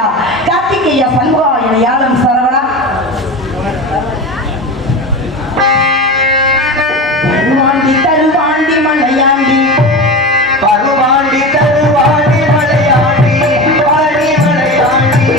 கார்த்திகேயா கார்த்திகேயா சண்முகா என யாழும் சரவணா தருவாண்டி தருவாண்டி மலையாண்டி பருவாண்டி தருவாண்டி மலையாண்டி பாடி மலையாண்டி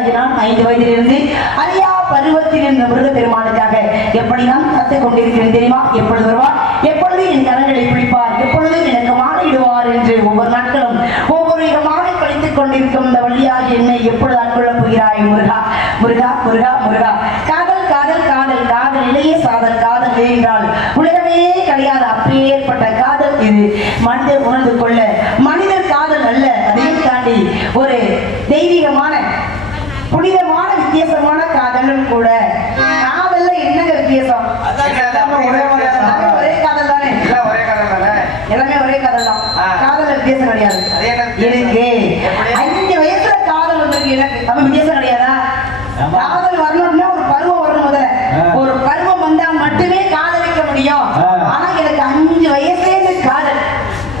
பிள்ளையாகி நான் 5 வயதிலிருந்து அறியா பருவத்தில் இருந்த முருகப்பெருமானுக்காக எப்படி நான் கற்றுக் கொண்டிருக்கிறேன் தெரியுமா? எப்பொழுது வருவார், எப்பொழுது என் கரங்களை பிடிப்பார், எப்பொழுது எனக்கு மாலையிடுவார் என்று ஒவ்வொரு நாட்களும் ஒவ்வொரு இடமாக கழித்துக் கொண்டிருக்கும் இந்த வழியாகி என்னை எப்பொழுது ஆட்கொள்ளப் போகிறாய் முருகா முருகா முருகா முருகா. காதல் காதல் காதல் காதல் இளைய சாதல் காதல் என்றால் உலகமே கிடையாது. அப்பேற்பட்ட காதல் இது. மனிதர் உணர்ந்து கொள்ள மனிதர் காதல் அல்ல, அதையும் தாண்டி ஒரு தெய்வீகமான புனிதமான வித்தியாசமான காதலும் கூட. காதல்ல என்னங்க வித்தியாசம்? ஒரே காதல் தானே, எல்லாமே ஒரே காதல் தான். காதல் வித்தியாசம் கிடையாது. எனக்கு 5 வயசுல காதல் வந்திருக்கு, எனக்கு அப்ப வித்தியாசம் கிடையாதா? காதல் வரணும்னா ஒரு பருவம் வரணும். முதல்ல ஒரு பருவம் வந்தா மட்டுமே காதலிக்க முடியும். ஆனா எனக்கு 5 வயசுல காதல்.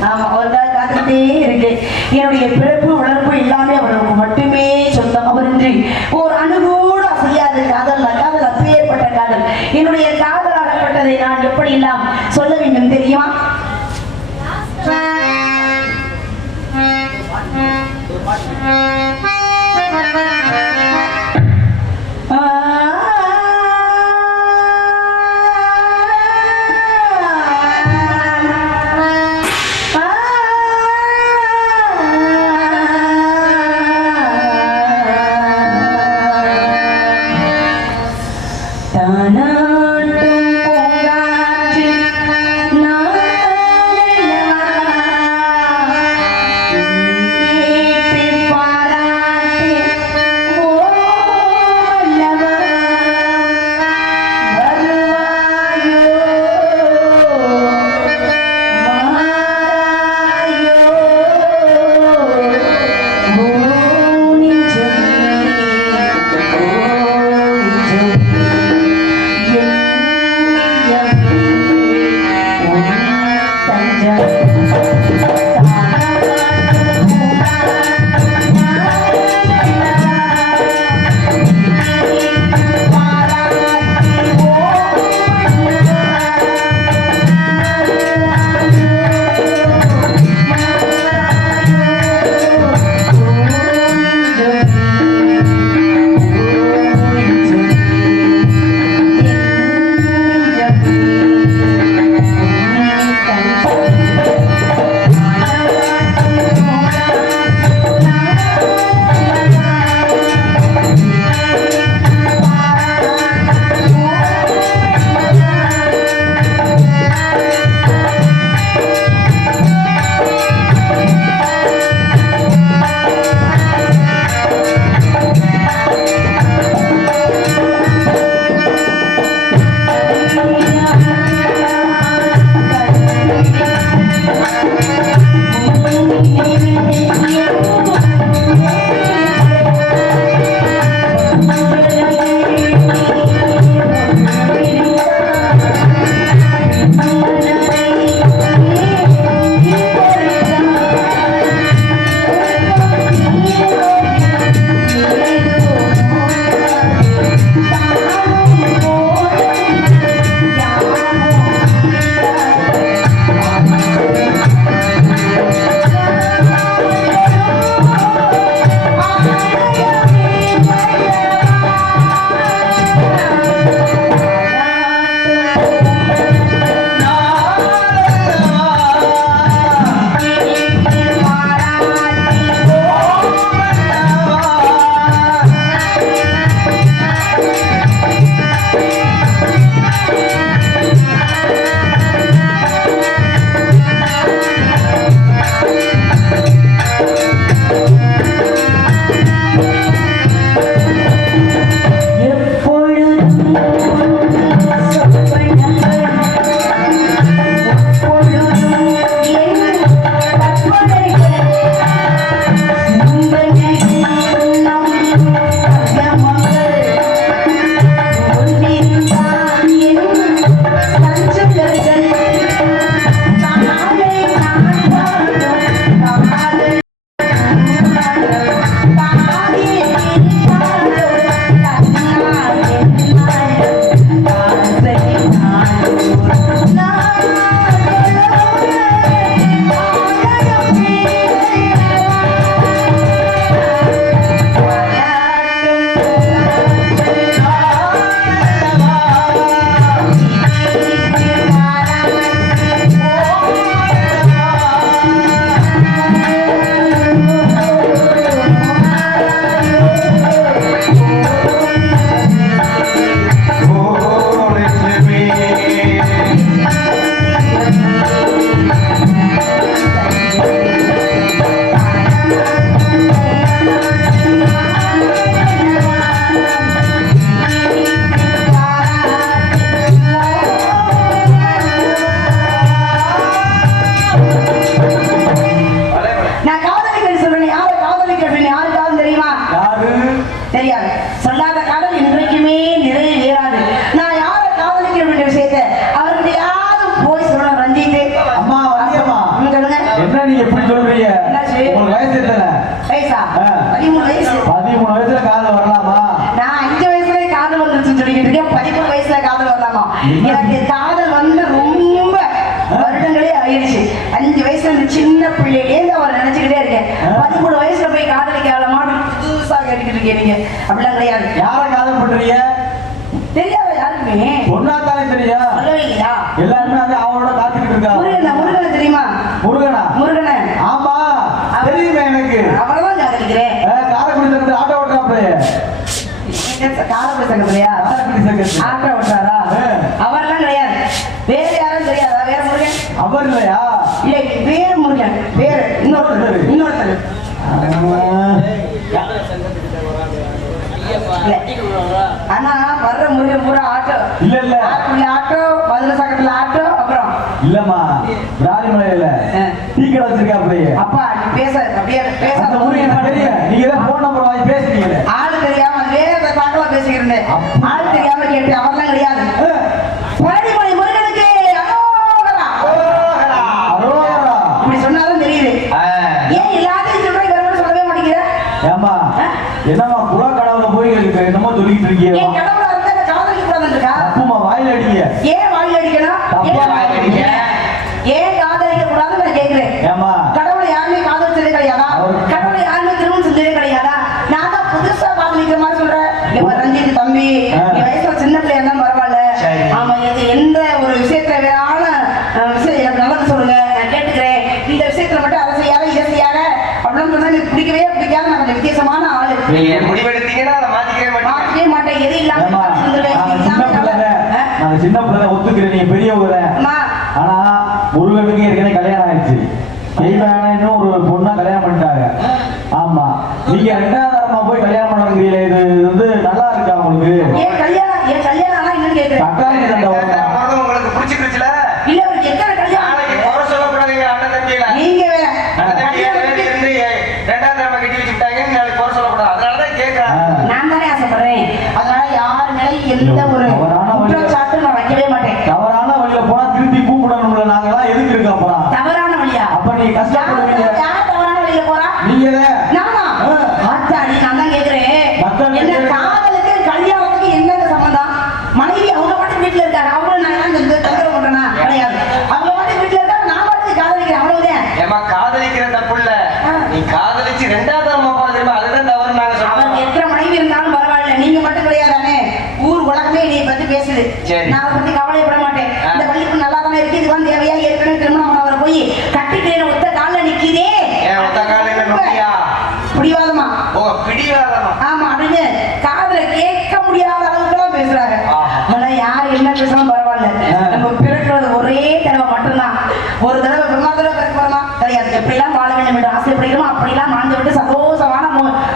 ஆமா, ஒரு காதலிட்டே இருக்கு. என்னுடைய பிறப்பு வளர்ப்பு எல்லாமே அவருக்கு மட்டுமே சொந்தம். அவரின்றி ஒரு அணுகூட அசையாது காதல். காதல் அப்பேற்பட்ட காதல். என்னுடைய காதலாகப்பட்டதை நான் எப்படி எல்லாம் சொல்ல வேண்டும் தெரியுமா? ஆயிடுச்சு. 5 வயசுல இந்த சின்ன பிள்ளையிலேருந்து அவரை நினைச்சுக்கிட்டே இருக்கேன். 13 வயசுல போய் காதலிக்காம புதுசா கேட்டுக்கிட்டு இருக்கேன். நீங்க அப்படிலாம் கிடையாது. யாரை காதல் பண்றீங்க? தெரியாத யாருக்குமே சொன்னாத்தானே தெரியும். சொல்லவே இல்லையா? எல்லாருமே வந்து அவரோட காத்துக்கிட்டு இருக்கா. முருகனை தெரியுமா? முருகனா? முருகனை ஆமா தெரியுமே எனக்கு. அவரதான் காதலிக்கிறேன். காரைக்குடி சங்கத்துல ஆட்டோ ஓட்டுறாப்லையே. காரைக்குடி சங்கத்துலயா? காரைக்குடி சங்கத்துல ஆட்டோ ஓட்டுறாரா? அவரெல்லாம் கிடையாது. வேற யாரும் தெரியாதா? வேற முருகன் அவர் இல்லையா? இல்லை, வேற முருகன். வேற இன்னொருத்தர். ஆனா வர்ற முருகன் பூரா ஆட்டோ இல்ல ஆட்டோ, மதுரை சங்கத்துல ஆட்டோ. அப்புறம் இல்லம்மா பிராலிமலையில டீ கடை வச்சிருக்காப்லையே. அப்பா நீ பேச அப்படியே பேச. அந்த முருகன் தெரியும். நீங்க தான் போன் நம்பர் வாங்கி பேசுறீங்க. ஆளு தெரியாம வேற தாக்கலா பேசிக்கிறேன். ஆளு தெரியாம கேட்டு அவர்லாம் கிடையாது. பழனிமலை முருகனுக்கு இப்படி சொன்னாலும் தெரியுது. ஏன் எல்லாத்தையும் சொல்ற இவரோட சொல்லவே மாட்டேங்கிற? ஏமா என்னமா புறா கடவுள போய் என்னமோ சொல்லிட்டு இருக்கீங்க. ஏன் கடவுளா இருந்தா காதலிக்க கூடாதுன்னு இருக்கா? அப்புமா வாயில அடிங்க. ஏன் வாயில அடிக்கணும்? தப்பா வாயில அடிங்க. ஏன் காதலிக்க கூடாதுன்னு நான் கேக்குறேன். ஏமா கடவுளை யாருமே காதலிச்சதே கிடையாதா? கடவுளை யாருமே திருமணம் செஞ்சதே கிடையாதா? நான் தான் புதுசா காதலிக்கிற மாதிரி சொல்றேன். இப்ப ரஞ்சித் தம்பி நீ வயசுல சின்ன பிள்ளையா இருந்தா பரவாயில்ல. ஆமா, இது எந்த ஒரு விஷயத்துல வேறான விஷயம் எனக்கு நல்லது சொல்லுங்க, நான் கேட்டுக்கிறேன். இந்த விஷயத்துல மட்டும் அதை செய்யாத இதை செய்யாத அப்படின்னு சொன்னா எனக்கு பிடிக்கவே பிடிக்காத. நான் கொஞ்சம் வித்தியாசமான ஆளு. நீங்க முடிவெடுத்தீங்கன்னா அதை மாற்றவே மாட்டேன். எது இல்லாம சின்ன பிள்ளை ஒத்துக்கிறேன். நீங்க பெரியவங்க. ஆனா முருகனுக்கு ஏற்கனவே கல்யாணம் ஆயிடுச்சு. இன்னும் ஒரு பொண்ணா கல்யாணம் பண்ணிட்டாங்க. ஆமா, நீங்க 2வது தரமா போய் கல்யாணம் பண்ணுறீங்களே, இது வந்து நல்லா இருக்கா உங்களுக்கு? ஏன் கல்யாணம் ஆனா இன்னும் கேக்குறேன். தக்காளி தண்டை உங்களுக்கு பிடிச்சிருச்சுல? இல்ல அவருக்கு எத்தனை கல்யாணம்? குறை சொல்லக்கூடாதீங்க அண்ணன் தம்பியில. நீங்க வேற இருந்து 2வது தரமா கட்டி வச்சுட்டாங்கன்னு நாளைக்கு குறை சொல்லக்கூடாது. அதனாலதான் கேட்கிறேன். நான் தானே ஆசைப்படுறேன். அதனால யாரு மேலேயும் எந்த ஒரு குற்றச்சாட்டு நான் வைக்கவே மாட்டேன். தவறான வழியில போனா திருப்பி கூப்பிடணும்ல. நாங்கெல்லாம் எதுக்கு இருக்கோம்? அப்புறம் தவறான வழியா? அப்ப நீ கஷ்டப்படுவீங்க. யார் தவறான வழியில போறா? நீங்க நானா? ஆத்தாடி, நான் தான் கேக்குறேன். என்ன காதலுக்கு கல்யாணத்துக்கு என்ன சம்பந்தம்? மனைவி அவங்க பாட்டு வீட்டுல இருக்காங்க. அவங்க நான் தொந்தரவு பண்றேனா? கிடையாது. அவங்க பாட்டு வீட்டுல இருக்காங்க, நான் பாட்டு காதலிக்கிறேன். அவ்வளவுதான். ஏமா காதலிக்கிற தப்பு இல்ல. நீ காதலிச்சு 2வது தரமா போன தெரியுமா? அதுதான் தவறு. நாங்க அவருக்கு சொல்றோம். எத்தனை மனைவி இருந்தாலும் பரவாயில்ல, நீங்க மட்டும் கிடையாதானே? ஊர் உலகமே என்னைய பத்தி பேசுது. நான் அதை பத்தி கவலைப்பட மாட்டேன். இந்த பள்ளிக்கு நல்லா தானே இருக்கு. இதுதான் தேவையா? ஏற்கனவே திருமணம் அவரை போய் கட்டிக்கிறேன் ஒத்த காலில் நிக்குதே. ஒத்த காலையில நோக்கியா? பிடிவாதமா? ஓ, பிடிவாதமா? ஆமா, அப்படின்னு காதுல கேட்க முடியாத அளவுக்கு எல்லாம் பேசுறாங்க. ஆனா யாரு என்ன பேசணும் பரவாயில்ல. நம்ம பிறக்கிறது ஒரே தடவை மட்டும்தான். ஒரு தடவை பிரம்மாதடவை பிறக்க போறோமா? கிடையாது. எப்படிலாம் வாழ வேண்டும் என்று ஆசைப்படுகிறோமோ அப்படிலாம் வாழ்ந்து விட்டு சந்தோஷமான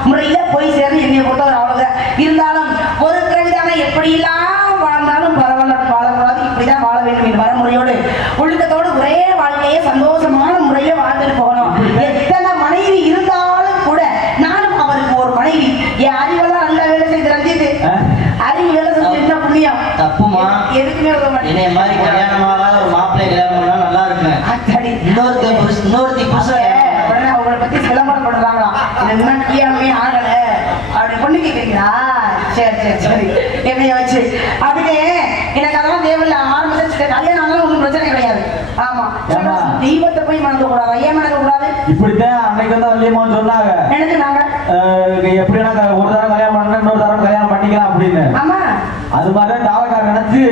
முறையில போய் சேர்ந்து என்னைய பொறுத்தவரை அவ்வளவுதான். இருந்தாலும் ஒரு கிரவிதான எப்படிலாம் வாழ்ந்தாலும் பரவாயில்ல, வாழக்கூடாது, இப்படிதான் வாழ வேண்டும் என்ற வரமுறையோடு ஒழுக்கத்தோடு ஒரே வாழ்க்கையை சந்தோஷமான முறையில வாழ்ந்துட்டு போகணும். எத்தனை மனைவி இருந்தாலும் கூட நானும் அவருக்கு ஒரு மனைவி. என் அறிவெல்லாம் நல்லா வேலை செய்து ரஞ்சித் அறிவு வேலை செஞ்சு புண்ணியம் தப்புமா? எதுக்குமே உதவ மாட்டேன். இதே மாதிரி கல்யாணமாக ஒரு மாப்பிள்ளை கல்யாணம் பண்ணா நல்லா இருக்குங்க. இன்னொருத்தி உடனே அவங்களை பத்தி விளம்பரம் பண்றாங்களா? என்ன கல்யாணமே ஆகல அப்படி பொண்ணு கேக்குறீங்களா? சரி என்னைய வச்சு அதுக்கு எனக்கு அதெல்லாம் தேவையில்லை. ஆரம்பிச்சு கல்யாணம் ஆனாலும் ஒன்றும் பிரச்சனை கிடையாது. ஆமா, தெய்வத்தை போய் மறக்க கூடாது. ஏன் மறக்க கூடாது? இப்படித்தான் அன்னைக்கு வந்து வள்ளியம்மான்னு சொன்னாங்க. எனக்கு நாங்க எப்படின்னா ஒரு தரம் கல்யாணம் பண்ண இன்னொரு தரம் கல்யாணம் பண்ணிக்கலாம் அப்படின்னு. ஆமா, அது மாதிரிதான் தாவக்கார நினைச்சு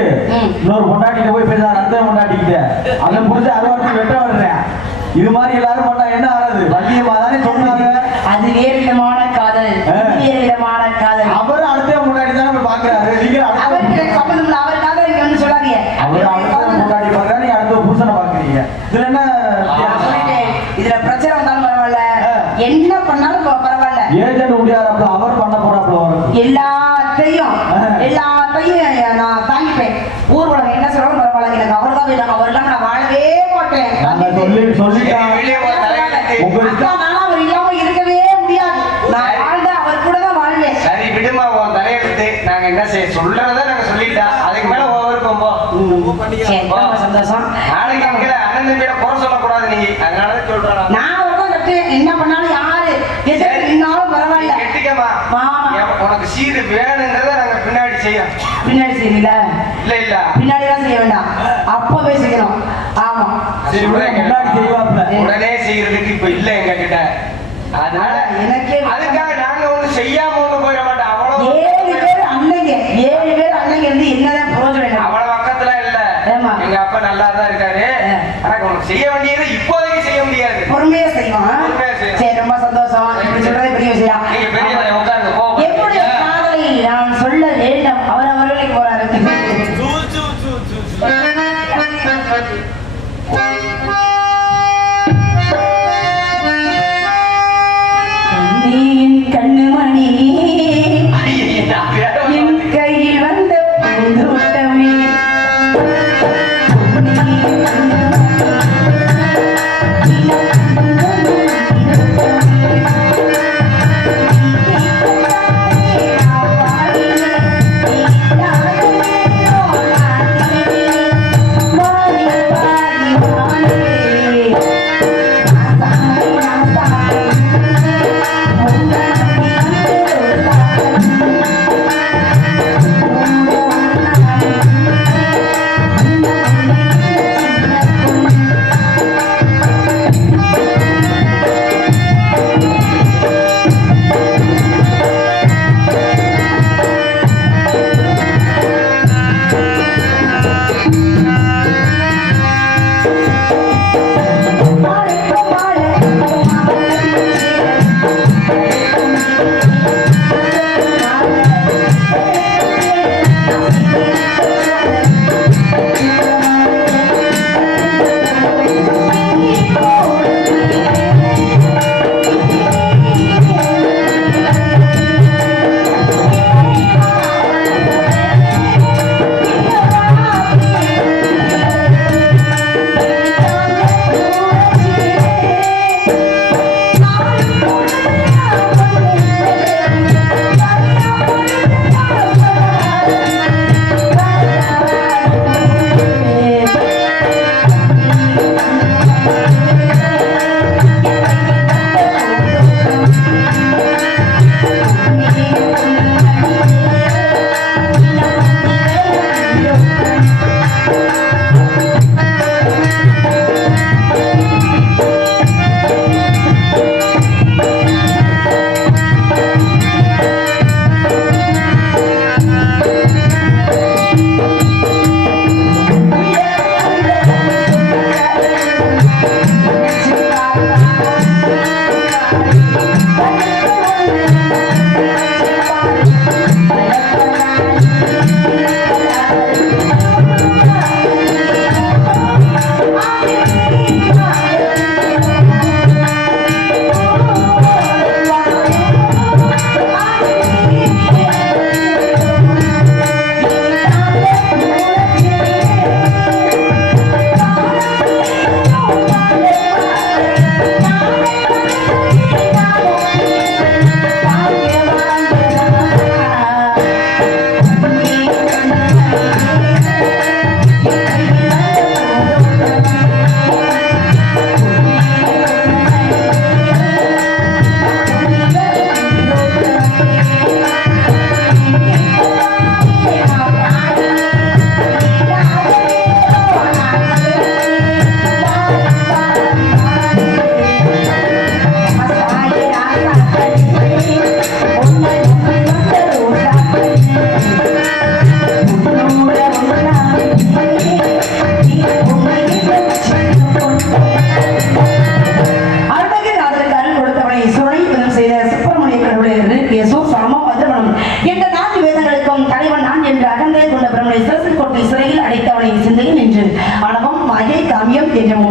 இன்னொரு பொண்டாட்டிட்டு போய் பேசுறாரு. அந்த பொண்டாட்டிக்கிட்ட அதை புரிஞ்சு அறுவாட்டி வெட்ட விடுறேன். இது மாதிரி எல்லாரும் பண்ணா என்ன ஆகுது? வள்ளியம்மா தானே சொன்னாங்க. அது வேறு விதமான காதல், வேறு விதமான காதல். அவரு அடுத்த முன்னாடி தானே போய் பாக்குறாரு. நீங்க அவருக்கு சம்பந்தம் இல்ல. அவர் காதல் இங்க வந்து சொல்லாதீங்க. அவரு அடுத்த முன்னாடி பாக்குறாரு, நீங்க அடுத்த புருஷனை பாக்குறீங்க. இதுல என்ன? இதுல பிரச்சனை வந்தாலும் பரவாயில்ல, என்ன பண்ணாலும் பரவாயில்ல. ஏஜென்ட் முடியாதப்ப அவர் பண்ண போறாப்ல வரும். எல்லாத்தையும் நான் தாங்கிப்பேன். ஊர் உலகம் என்ன சொல்றாலும் பரவாயில்ல, எனக்கு அவர் தான் வேணும். அவர் இல்லாம நான் வாழவே மாட்டேன். சொல்லிட்டாங்க. அவர் இல்லாம இருக்கவே முடியாது. நான் வாழ்ந்த அவர் கூட தான் வாழ்வேன். சரி விடுமா, உன் தலையெழுத்து. நாங்க என்ன செய்ய சொல்றத நாங்க சொல்லிட்டா. அதுக்கு மேல விருப்பம் போ. சந்தோஷம். நாளைக்கு அண்ணன் தம்பியில குறை சொல்லக்கூடாது நீங்க. அதனாலதான் சொல்றேன். நான் அவர்தான் கட்டு என்ன பண்ணாலும் யாரு எதிர்த்து நின்னாலும் பரவாயில்ல. கெட்டிக்கமா உனக்கு சீடு வேணுங்கிறத நாங்க பின்னாடி செய்யறோம். பின்னாடி செய்யல இல்ல பின்னாடி தான் செய்ய வேண்டாம், அப்பவே செய்யணும். ஆமா, சரி, முன்னாடி செய்வாப்ல. உடனே செய்யறதுக்கு இப்ப இல்ல எங்க கிட்ட. அதனால எனக்கே அதுக்காக நாங்க ஒண்ணு செய்யாம ஒண்ணு போயிட மாட்டோம். அவ்வளவு 7 பேர் அண்ணங்க 7 பேர் அண்ணங்க இருந்து என்னதான் பிரயோஜனம்? அவ்வளவு பக்கத்துல இல்ல. ஆமா. எங்க அப்பா நல்லா தான் இருக்காரு. ஆனா உனக்கு செய்ய வேண்டியது இப்போதைக்கு செய்ய முடியாது. பொறுமையா செய்வோம். பொறுமையா செய்வோம். சரி, ரொம்ப சந்தோஷம். இப்படி சொல்றது பெரிய விஷயம். நீங்க பெரிய உட்கார்ந்து கோபம் என்னுடைய காதலை நான் சொல்ல வேண்டும். அவர் அவர்களுக்கு போறாரு. கண்ணியின் கண்ணுமணி என் கையில் வந்த பூந்தோட்டமே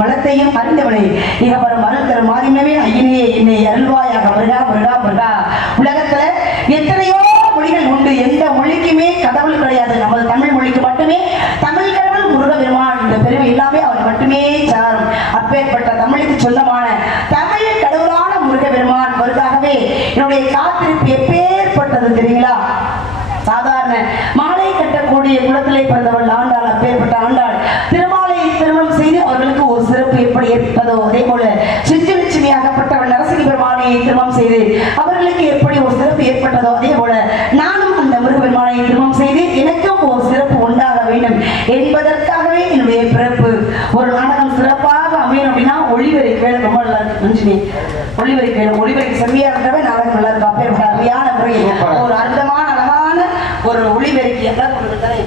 வளத்தையும் அறிந்தவனே இகபரம் மறுத்தரும் மாறினவே ஐயனே என்னை அருள்வாயாக வருகா வருகா வருகா. உலகத்துல எத்தனையோ மொழிகள் உண்டு, எந்த மொழிக்குமே கடவுள் கிடையாது. நமது தமிழ் மொழிக்கு மட்டுமே தமிழ் கடவுள் முருக பெருமான். இந்த பெருமை எல்லாமே அவர் மட்டுமே சாரும். அப்பேற்பட்ட தமிழுக்கு சொந்தமான தமிழ் கடவுளான முருக பெருமான் வருகாகவே என்னுடைய காத்திருப்பு எப்பேற்பட்டது தெரியுங்களா? சாதாரண மாலை கட்டக்கூடிய குலத்திலே பிறந்தவள் ஆண்டாள். அப்பேற்பட்ட ஆண்டாள் திருமாலை திருமணம் செய்து அவர்களுக்கு ஒரு சிறப்பு எப்படி ஏற்பதோ அதே போல சிற்றலட்சுமியாகப்பட்டவள் நரசிங்க பெருமானை திருமணம் செய்து அவர்களுக்கு எப்படி ஒரு சிறப்பு ஏற்பட்டதோ அதே போல நானும் அந்த முருக பெருமானை திருமணம் செய்து எனக்கும் ஒரு சிறப்பு உண்டாக வேண்டும் என்பதற்காகவே என்னுடைய பிறப்பு. ஒரு நாடகம் சிறப்பாக ஒளிவரிக்கு வேலை ரொம்ப நல்லா இருக்கு மஞ்சுனி. ஒளிவரிக்கு வேலை ஒளிவரிக்கு செம்மையா இருக்கிறவன் நாடகம் நல்லா இருக்கு. அப்பேற்பட்ட அருமையான முறையில் ஒரு அற்புதமான அழகான ஒரு ஒளிவரிக்கு எல்லாம் கொடுத்தானே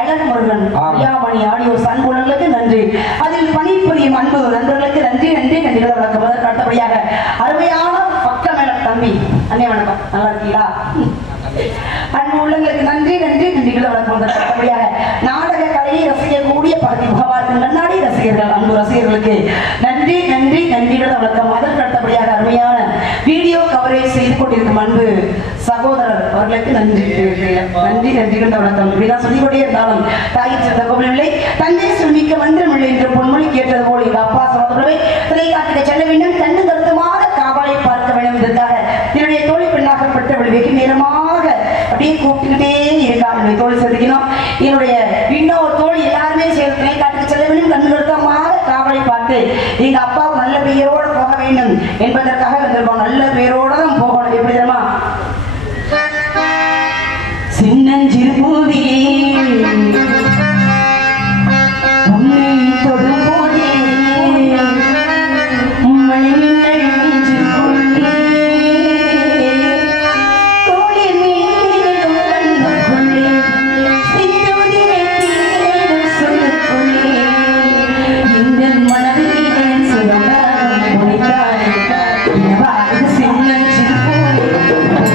அழகு முருகன் ஐயாமணி ஆடியோ சன்புணர்களுக்கு நன்றி. அதில் பணிபுரியும் அன்பு நண்பர்களுக்கு நன்றி நன்றி நன்றிகளை வணக்கம். அதற்கு அடுத்தபடியாக அருமையான பக்க மேல தம்பி அண்ணே வணக்கம், நல்லா இருக்கீங்களா? அன்பு உள்ளங்களுக்கு நன்றி நன்றி நன்றிகளை வணக்கம். அதற்கு அடுத்தபடியாக நாடக கலையை ரசிக்கக்கூடிய பகுதி முகவார்த்தின் கண்ணாடி ரசிகர்கள் அன்பு ரசிகர்களுக்கு நன்றி நன்றி நன்றிகளை வணக்கம். அதற்கு அடுத்தபடியாக அருமையான வீடியோ கவரேஜ் செய்து கொண்டிருக்கும் அன்பு சகோதரர் அவர்களுக்கு நன்றி நன்றி நன்றிகள் வணக்கம். இப்படிதான் சொல்லிக்கொண்டே இருந்தாலும் தாயின் சிறந்த கோவிலை தந்தை சொல்மிக்க மந்திரமில்லை என்று பொன்மொழி கேட்டது போல் எங்க அப்பா சொன்னதுடவே திரைக்காட்டுக்கு செல்ல வேண்டும், கண்ணு கருத்துமாக காவலை பார்க்க வேண்டும் என்பதற்காக என்னுடைய தோழி பெண்ணாகப்பட்டவள் வெகு நேரமாக அப்படியே கூப்பிட்டுக்கிட்டே இருக்காங்க. என்னுடைய தோழி செதுக்கணும், என்னுடைய இன்னொரு தோழி எல்லாருமே சேர்ந்து திரைக்காட்டுக்கு செல்ல வேண்டும், கண்ணு கருத்தமாக காவலை பார்த்து எங்க அப்பாவுக்கு நல்ல பெயரோடு போக வேண்டும் என்பதற்காக வந்திருக்கோம். நல்ல பெயரோட தான் போகணும். எப்படி தெரியுமா? சின்னஞ்சிறு பூவே உன்னை தொடும் போதே மழை மின்னல் நெஞ்சுக்குள்ளே கோழி மீனும் கண்ணுக்குள்ளே சிந்துதிரை தீரல் சொல்லுக்குள்ளே எங்கள் மனதில் சுகமாக முடித்தாய். சின்னஞ்சிறு பூவே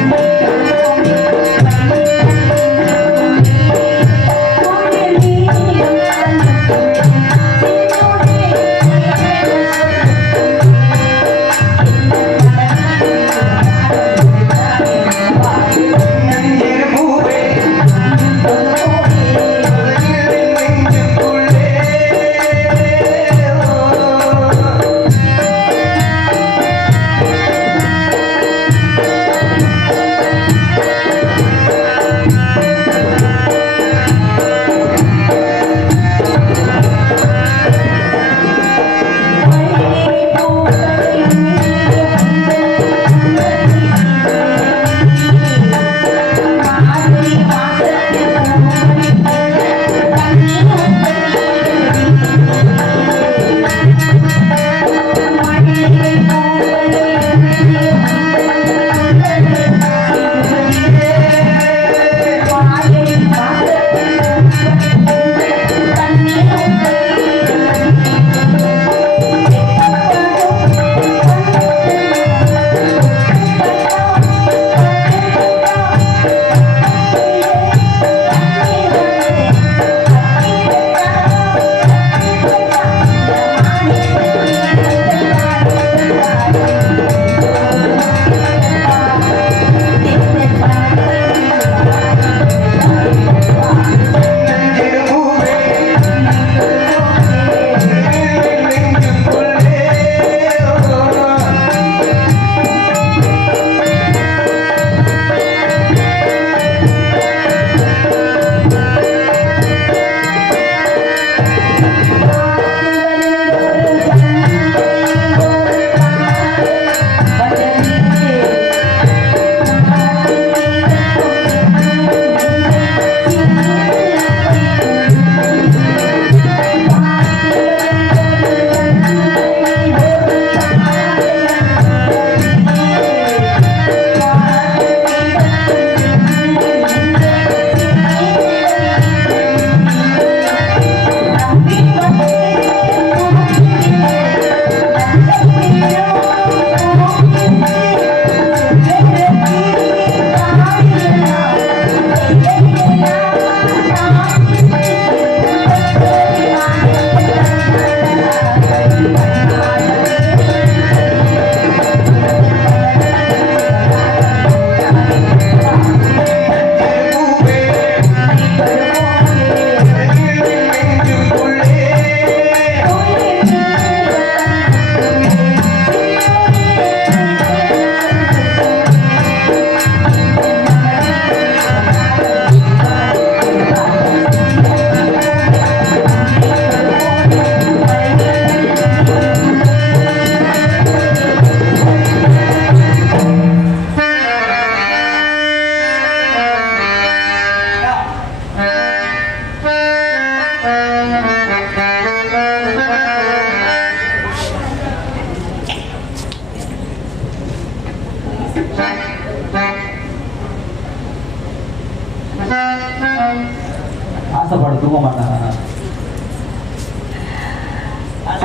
ஆசைப்பாடு தூங்க மாட்டாங்க.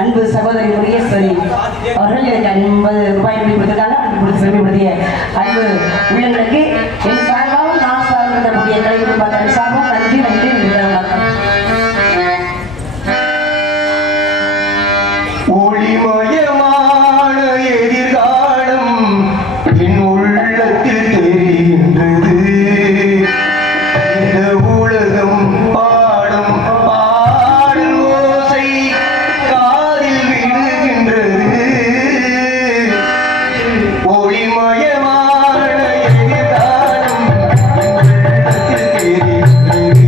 அன்பு சகோதரி முருகேஸ்வரி அவர்கள் எனக்கு 50 ரூபாய் கொடுத்திருக்காங்க. அன்பு கொடுத்து சிறுமைப்படுத்திய அன்பு உள்ளங்களுக்கு என் சார்பாகவும் நான் சார்பிருக்கக்கூடிய கலை குடும்பத்தின் சார்பாக நன்றி நன்றி ஒளிமயமான எதிர்காலம் என் உள்ளத்தில் தெரிகின்றது. இந்த உலகம் பாடும் பாடல் ஓசை காதில் விழுகின்றது. ஒளிமயமான எதிர்காலம் என் உள்ளத்தில் தெரிகின்றது.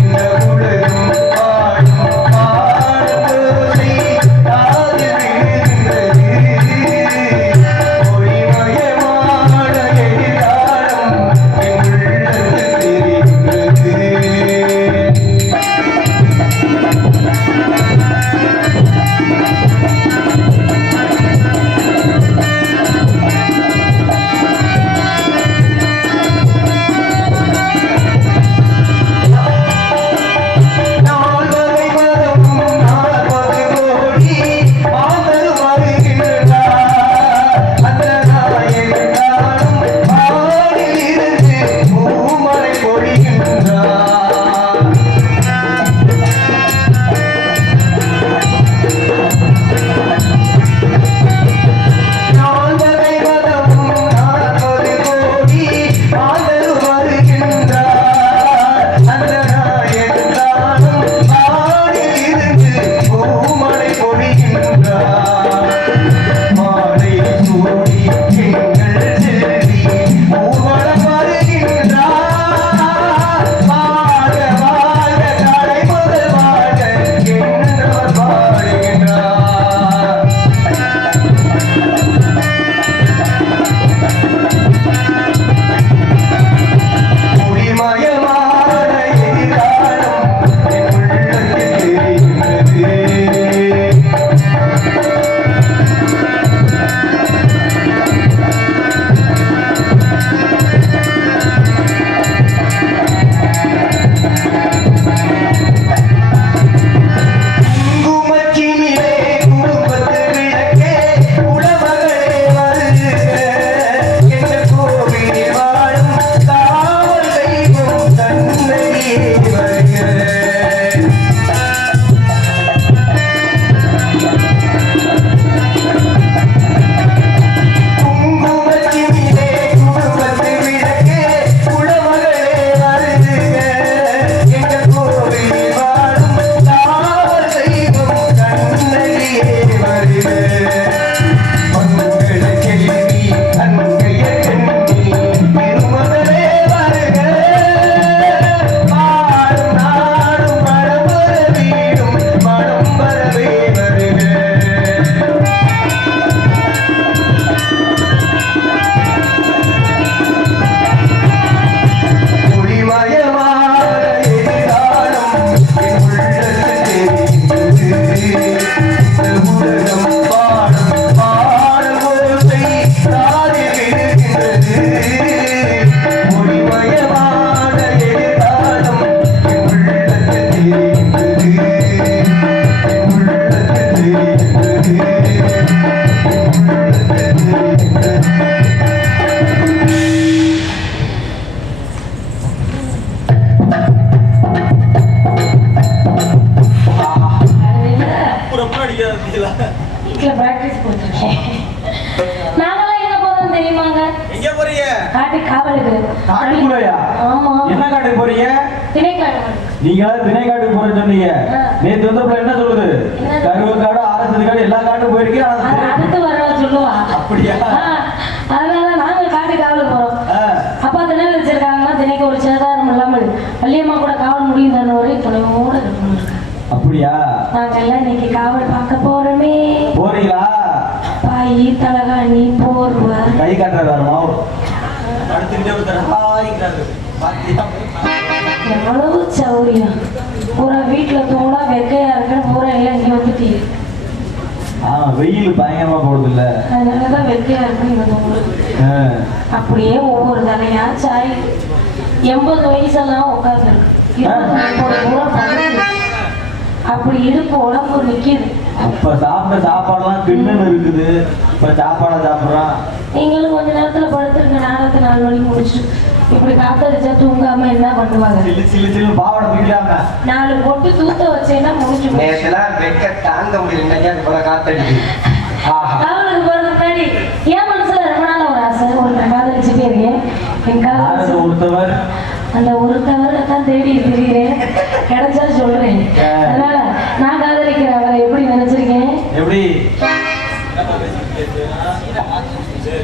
இந்த உலகம் பாடும் பாடல் ஓசை காதில் விழுகின்றது. ஒளிமயமான எதிர்காலம் என் உள்ளத்தில் வீட்டுல பிராக்டிஸ் போட்டுருக்கேன். நாங்களாம் எங்க போறோம் தெரியுமாங்க? எங்க போறீங்க? காட்டு காவலுக்கு. காட்டுக்குள்ளயா? ஆமா. என்ன காட்டுக்கு போறீங்க? திணைக்காடு. நீங்க திணைக்காட்டுக்கு போறேன்னு சொன்னீங்க. நேத்து வந்தப்ப என்ன சொல்லுது? கருவக்காடு, ஆரஞ்சு எல்லா காட்டுக்கும் போயிருக்கீங்க. அடுத்து வர சொல்லுவா. அப்படியா? அதனால நாங்க காட்டு காவலுக்கு போறோம். அப்பா திணை வச்சிருக்காங்கன்னா திணைக்கு ஒரு சேதாரம் இல்லாமல் வள்ளியம்மா கூட காவல் முடியும் தானே ஒரு துணையோட இருக்கணும். அப்படியா? நாங்க எல்லாம் இன்னைக்கு காவல் பார்க்க போறோமே. போறீங்களா? பாய் தலகாணி போர்வ கை காட்டுறாருமா? எவ்வளவு சௌரியம். பூரா வீட்டுல தூங்கா வெக்கையா இருக்க பூரா எல்லாம் இங்க வந்துட்டு வெயில் பயங்கரமா போடுது இல்ல, அதனாலதான் வெக்கையா இருக்கு இவங்க உங்களுக்கு. அப்படியே ஒவ்வொரு தலையா சாய் 80 வயசெல்லாம் உட்காந்துருக்கு, அப்படி இடுப்பு உடம்பு நிக்குது. அப்ப சாப்பிட்ட சாப்பாடுலாம் தின்னு இருக்குது, இப்ப சாப்பாடை சாப்பிடுறான். நீங்களும் கொஞ்ச நேரத்துல படுத்துருங்க, நாடகத்தை 4 மணிக்கு முடிச்சுட்டு இப்படி காத்தடிச்சா தூங்காம என்ன பண்ணுவாங்க? சில்லு சில்லு சில்லு பாவாடை பிடிக்கலாம 4 போட்டு தூத்த வச்சேன்னா முடிச்சு நேரத்துல வெக்க தாங்க முடியல, அது போல காத்தடிக்குது. காவலுக்கு போறதுக்கு முன்னாடி என் மனசுல ரொம்ப நாள் ஒரு ஆசை, ஒரு காதலிச்சு போயிருக்கேன். என் காதல் ஒருத்தவர் அந்த ஒருத்தவரை தான் தேடி இருக்கிறேன், கிடைச்சா சொல்றேன். அதனால நான் காதலிக்கிற அவரை எப்படி நினைச்சிருக்கேன், எப்படி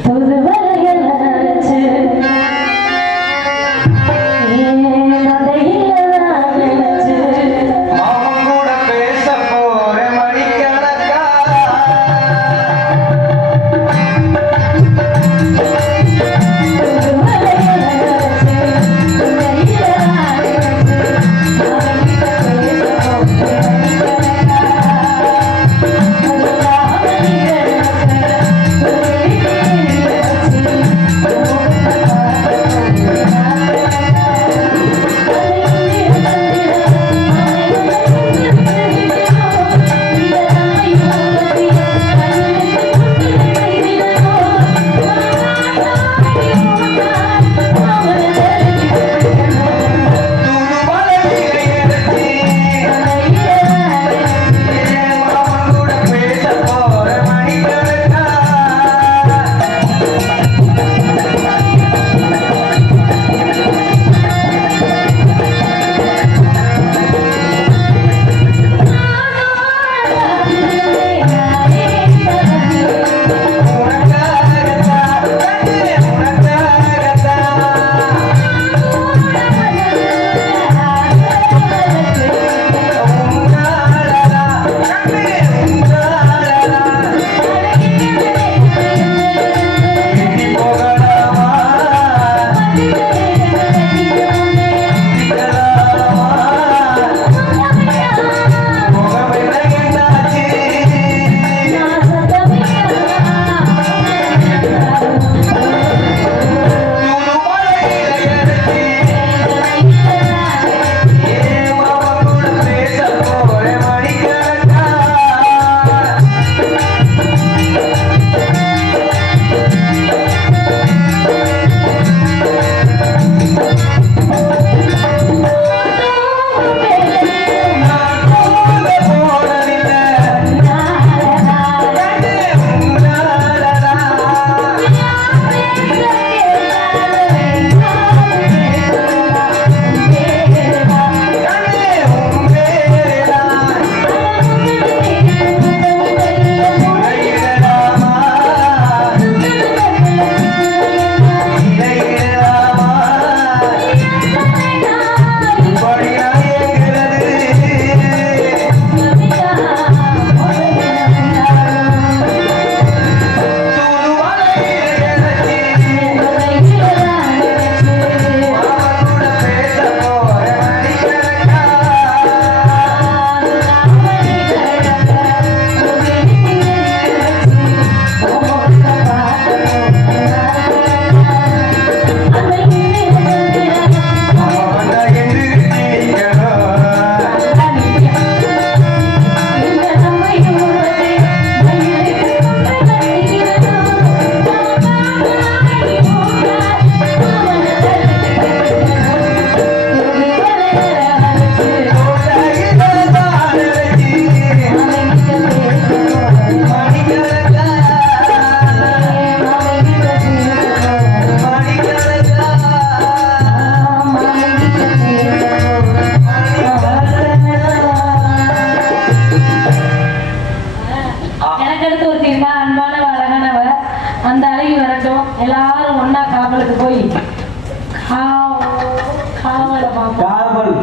தொழுது வரைய நினைச்சு மாமன் கூட பேச போற மணிக்கணக்கா,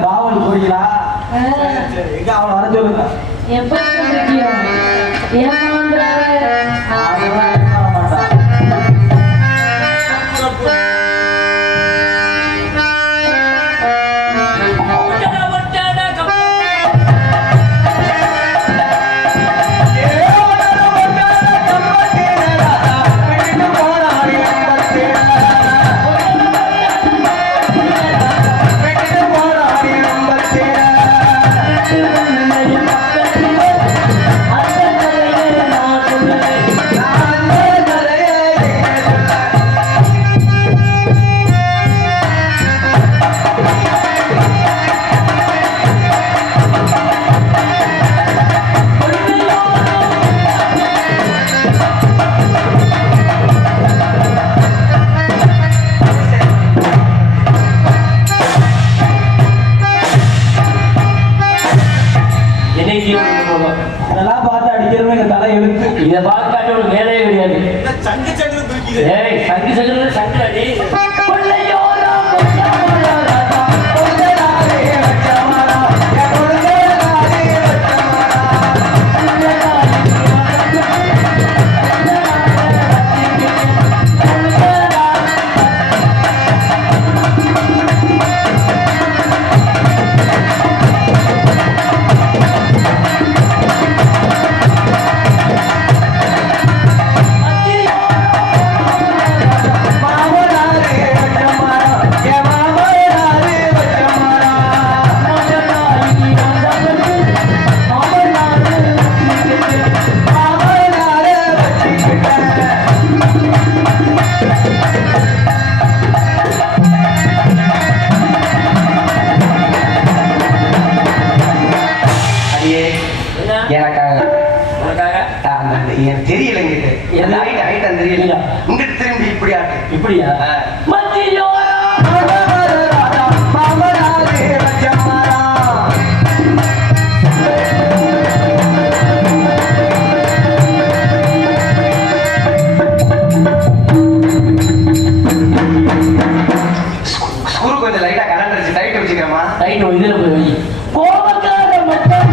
காவல் போறீங்களா? எங்க அவளை வர சொல்லுங்க. எப்படி சொல்றீங்க? ஏமாந்துறாரு. ஏ இந்த தலை எழுத்து. இதை பார்க்காட்ட ஒரு வேலையே கிடையாது. சங்கு சங்கு தூக்கிது. ஏய் சங்கு சங்கு சங்கு அடி. எனக்கு தெரியலைங்க இது ஐட்டம் தெரியல இங்கிட்டு திரும்பி இப்படி ஆட்டு இப்படியா ஸ்கூல் கொஞ்சம் லைட்டா கரண்ட் வச்சு டைட் வச்சுக்கிறேமா ரைட் இதுல போய் வை. கோபக்கார மக்கள்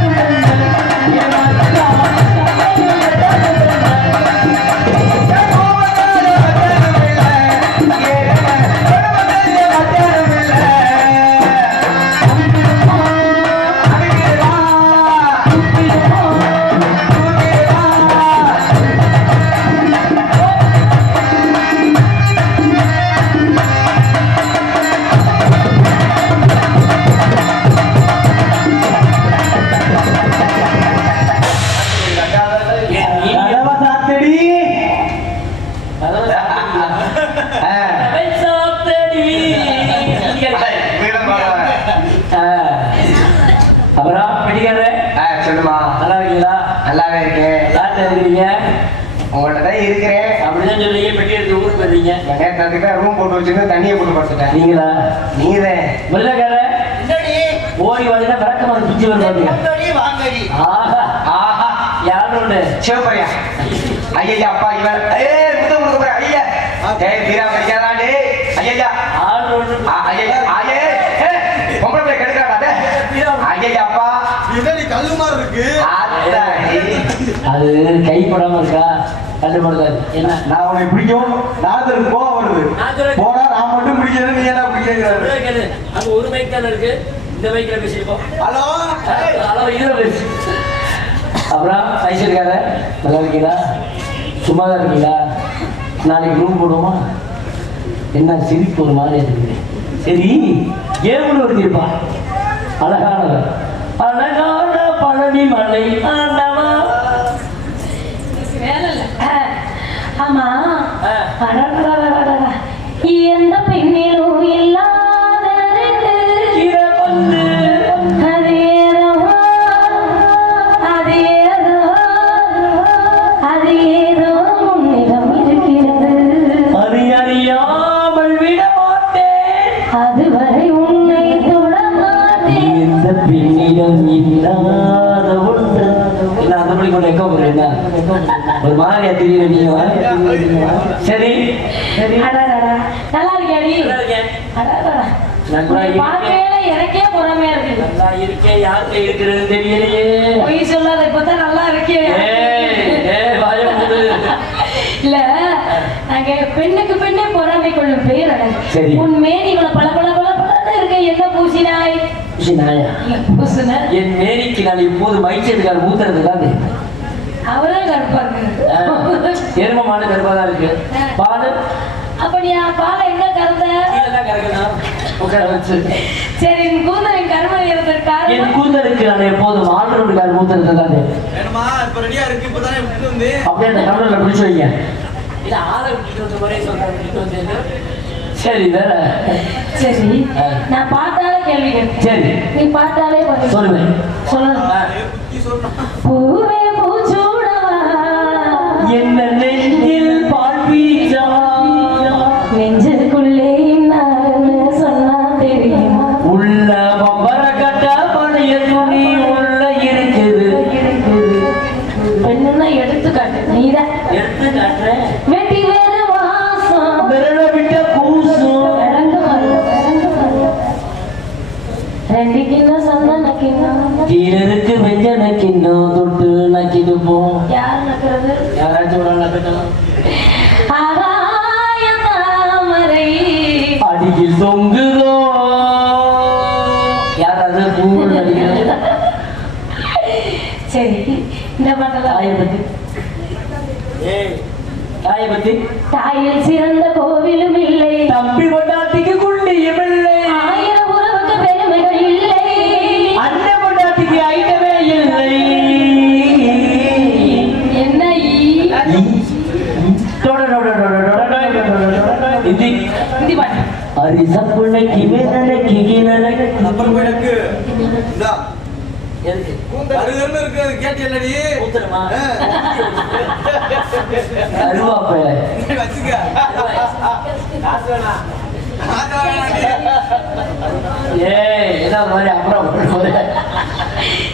கதவை சாத்தடி. அப்புறம் பிடிக்காத சொல்லுமா நல்லா இருக்கீங்களா? நல்லாவே இருக்கேன் யார்கிட்ட இருக்கிறீங்க? உங்கள்ட்ட தான் இருக்கிறேன் அப்படிதான் சொல்றீங்க. பெட்டி எடுத்து ஊருக்கு போயிருந்தீங்க. நேரத்துக்கு ரூம் போட்டு வச்சுருந்து தண்ணியை போட்டு படுத்துட்டேன் நீங்களா? நீதான் வெள்ளக்கார ஓடி வந்து விளக்கமான பிச்சு வருவாங்க. ஆஹா ஆஹா யாரோட சிவப்பையா ஐயா அப்பா இவன் முத்தம் கொடுக்க போற ஐயா ஏய் வீரா கிடைக்காதா டே ஐயா ஆளோட ஐயா ஐயே பொம்பளை பிள்ளை கெடுக்கறாடா ஐயா அப்பா இதடி கல்லு மாதிரி இருக்கு. அது கைப்படாம இருக்கா? கண்டுபடுத்தாது. என்ன நான் உன்னை பிடிக்கும் நாதருக்கு கோவம் வருது. போனா நான் மட்டும் பிடிக்கிறேன், நீ என்ன பிடிக்கிறாரு? அங்க ஒரு மைக் தானே இருக்கு. இந்த மைக்ல பேசிருக்கோம். ஹலோ ஹலோ இதுல பேசு. அப்புறம் ஐஸ்வர்யார நல்லா இருக்கீங்களா? சும்மா தான் இருக்கீங்களா? நாளைக்கு ரூம் போடுவோமா? என்ன சிரிப்பு ஒரு மாதிரி இருக்குது. சரி கேம்னு ஒரு தீர்ப்பா அழகானவர் அழகான பழனி மலை ஆண்டவா. ஆமா எந்த பெண்ணிலும் இல்லாத அது ஏதோ உன்னிடம் இருக்கிறது. அது அறியாமல் விட மாட்டேன். அதுவரை உன்னை தொட மாட்டேன். எந்த பெண்ணிடம் இல்லாத ஒன்று. என்ன அந்த மணி கொண்டு எக்க போறேன் ஒரு மாதிரியா தெரியும் நீங்க. சரி அடடடா, நல்லா இருக்கியாடி? அடடடா, உன்னை பார்க்கையில எனக்கே பொறாமையா இருக்கு. நல்லா இருக்கேன். யார்கிட்ட இருக்கிறது தெரியலையே. பொய் சொல்லாத, இப்பதான் நல்லா இருக்கே. வாய மூடு. இல்ல நாங்க பெண்ணுக்கு பெண்ணே பொறாமை கொள்ளும் பெயர் அழகு. சரி. உன் மேனி இவ்வளவு பல பல பல பல இருக்க. என்ன பூசினாய்? நாயா பூசுன என் மேனிக்கு நான் இப்போது மயிச்சதுக்கான ஊத்துறது தான் அவரே கருப்பா இருக்கு. எரும மாடு கருப்பா தான் இருக்கு. பால் அப்ப நீ பாலை எங்க கறந்த? இதெல்லாம் கறக்கணும். உட்கார வச்சு. சரி, என் கூந்தலின் கருமை இருந்திருக்காரு. என் கூந்தலுக்கு நான் எப்போதும் ஆல்ரவுண்டுக்கார ஊத்துறது தான் வேணுமா? இப்ப ரெடியா இருக்கு. இப்பதானே விட்டு வந்து அப்படியே அந்த கவரில் பிடிச்சு வைங்க. இல்ல ஆளை விட்டுட்டு வந்த மாதிரியே சொல்றாங்க. சரி வேற. சரி, நான் பார்த்தாலே கேள்வி கேட்பேன். சரி நீ பார்த்தாலே பதில் சொல்லுவேன். சொல்லணும். பூவே பூச்சூடவா என்ன நெஞ்சில் பால் பீச்சவா நெஞ்சுக்குள்ளே நான் சொன்னா தெரியுமா? உள்ள பம்பர கட்ட பழைய துணி உள்ள இருக்குது. பெண்ணுன்னா எடுத்துக்காட்டு நீதான் எடுத்து காட்டுறேன். வெட்டி வேறு வாசம் விரல விட்ட கூசும். விளங்க வரல ரெண்டு கிண்ணம் சந்தன கிண்ணம் கீழே இருக்கு வெஞ்சன கிண்ணம் தொட்டு நக்கிட்டு போம். யார் நக்கிறது யாராச்சும் ஒரு ஆள் நக்கட்டும். ஆகாய தாமரை அடியில் தொங்குதோ யாராவது பூ நடிக்கிறது. சரி இந்த பாட்டெல்லாம் தாயை பத்தி தாயை பத்தி தாயில் சிறந்த கோவிலும் இல்லை தம்பி கொண்டாட்டிக்கு குண்டியும் இல்லை. ஆயிரம் உறவுக்கு பெருமைகள் இல்லை அண்ணன் கொண்டாட்டிக்கு ஐட்டமே இல்லை. என்ன ஹிந்தி பாட்டு அரிசப்புனைக்கு வேதனைக்கு கிணனைக்கு அப்புறம் போயிருக்கு இந்தா எதுக்கு கருகருன்னு இருக்கு அது கேட்டியல்லடி ஊத்துறமா ஆ. கருவாப்பை வச்சுக்க காசு வேணாம் காசு வேணாம்டி. ஏய் என்ன மாதிரி அப்புறம் போது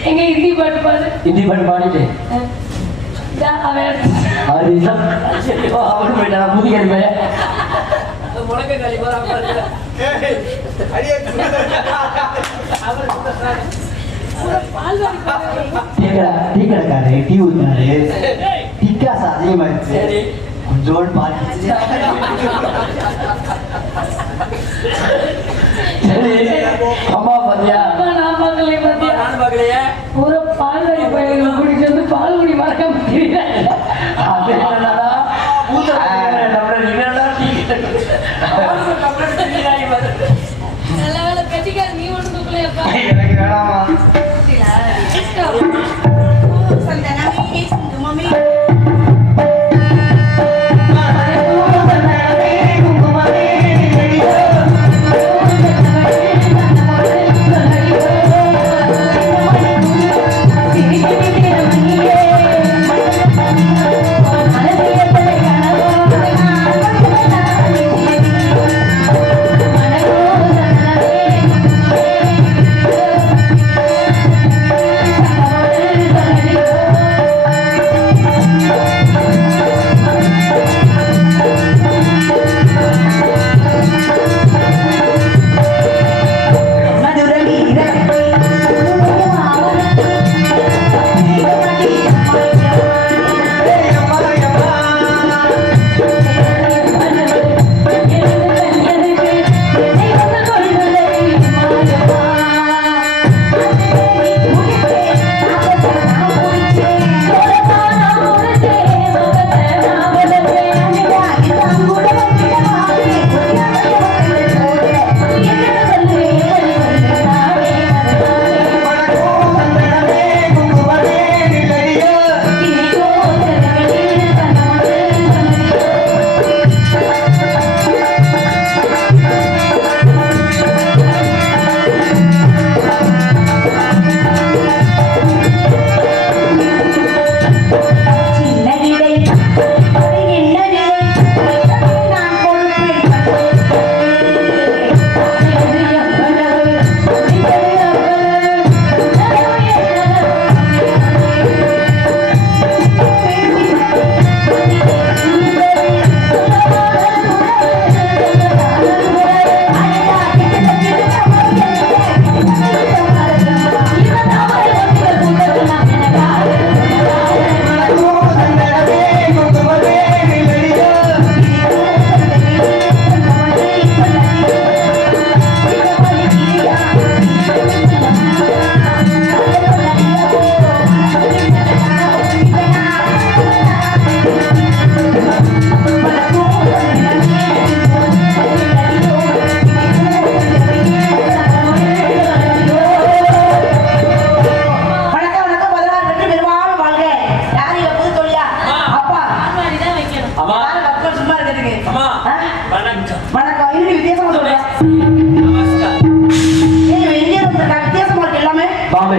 எங்க ஹிந்தி பாட்டு பாடு ஹிந்தி பாட்டு பாடிட்டு இதா, அவன் எடுத்து- அரிசம் அவன் போயிட்டான் புதிய ஏய், அடியே டீ கடைக்காரு டீ ஊத்தினாரு டிக்காசு அதிகமாயிருச்சு சரி கொஞ்சோடு பாதிச்சு சரி அம்மா பாத்தியா அப்பா நான் பார்க்கலையே பாத்தியா? நானும் பார்க்கலையே. ஒரு பால்வாடி பையனை கூட்டிட்டு வந்து பால்குடி மறக்க முடியல அது என்னடா பூத்த டம்ளர் என்னடா டீ அவனுக்கு டம்ளர் டீ ஆகி வருது. நல்ல வேலை கட்டிக்காது நீ ஒண்ணு தூக்கலையப்பா எனக்கு வேணாமா பாம்பே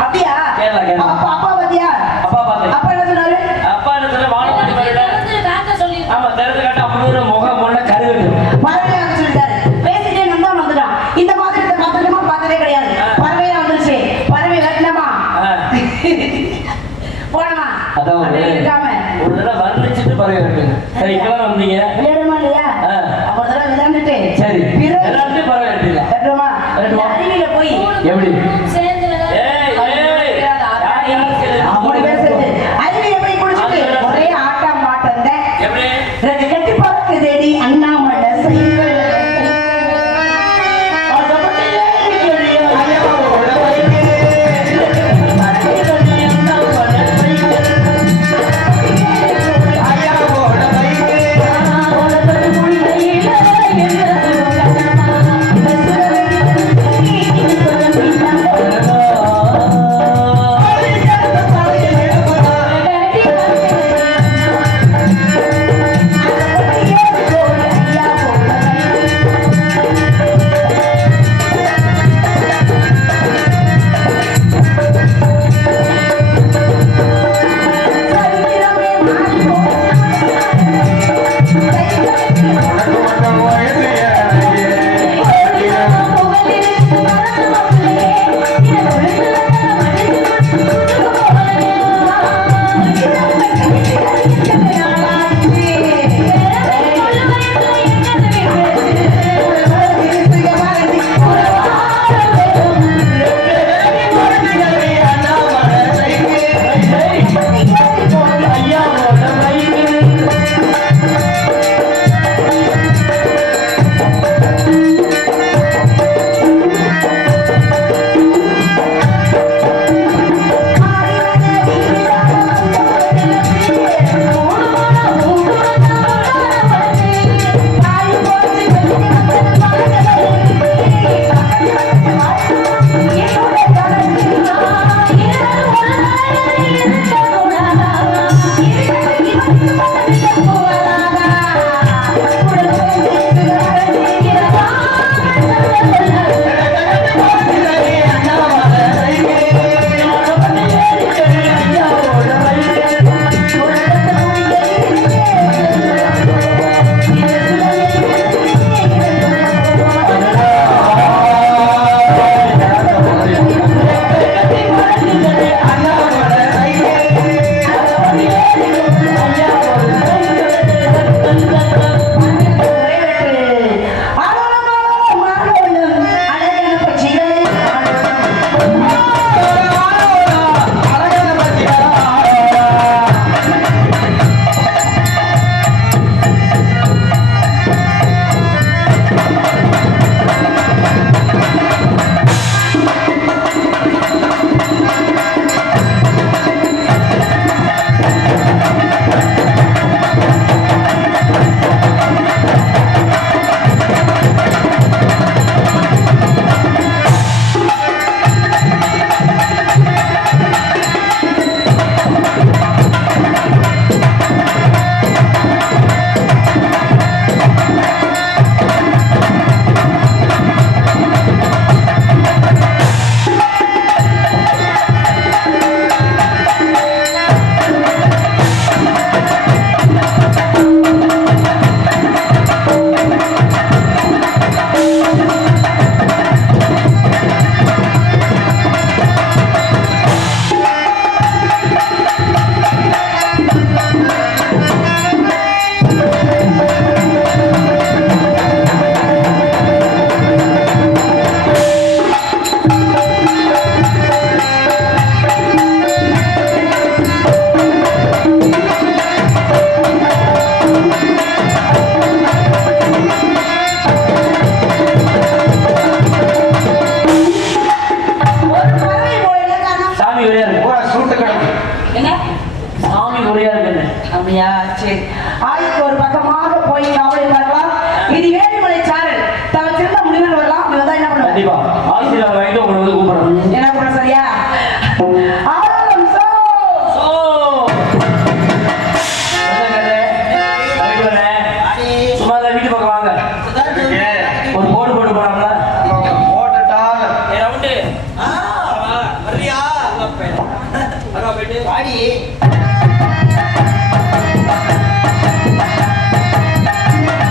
அப்படியா? கேரளா, கேரளா. அப்பா பாத்தியா? அப்பா பார்த்தேன். அப்பா என்ன சொன்னாரு? அப்பா என்ன சொல்ல வானப்பட்டி பாருடா. டாக்டர் சொல்லி ஆமா திறந்து காட்ட அப்படி முகம் முன்ன கருகுது. பறவையா சொல்லிட்டாரு. பேசிட்டே நந்தவன் வந்துட்டான். இந்த மாதிரி பார்த்ததுமா பார்த்ததே கிடையாது. பறவையா வந்துருச்சு. பறவை வெட்டணுமா? ஆ. போனமா? அதான் அப்படி இருக்காம ஒரு தடவை வர்ணிச்சுட்டு பறவை இருக்குங்க. சரி, இப்பதான் வந்தீங்க. விளையாடுமா இல்லையா ஆ. அப்ப ஒரு தடவை விளையாண்டுட்டு சரி, பிறகு எல்லாத்தையும் பறவை எடுத்துங்க. விளையாடுமா? அருவியில போய் எப்படி? சேர்ந்து விளையாடு. ஏய், ஏய், யார் கேளு? மூணு பேர் சேர்ந்து அருவியில போய் குளிச்சுட்டு ஒரே ஆட்டம் மாட்டம் தான். எப்படி? ரெண்டு கட்டி பார்த்து தேடி அண்ணாமலை சைக்கிள் அப்படியா? சரி, ஆய்வுக்கு ஒரு பக்கமாக போய் காவலை பார்க்கலாம். இது வேலிமலை சாரல் தவிர சிறந்த முடிவுகள் வரலாம். இவதான் என்ன பண்ணுவாங்க? கண்டிப்பா ஆசிரியர் வாங்கிட்டு உங்களை வந்து கூப்பிடுறோம். என்ன பண்ண சரியா? ஆரம்பம் சோ சோ சும்மா வீட்டு பக்கம் வாங்க. ஒரு போடு போட்டு போனாங்களா? போட்டுட்டாங்க. ரவுண்டு வர்றியா? போயிட்டு வாடி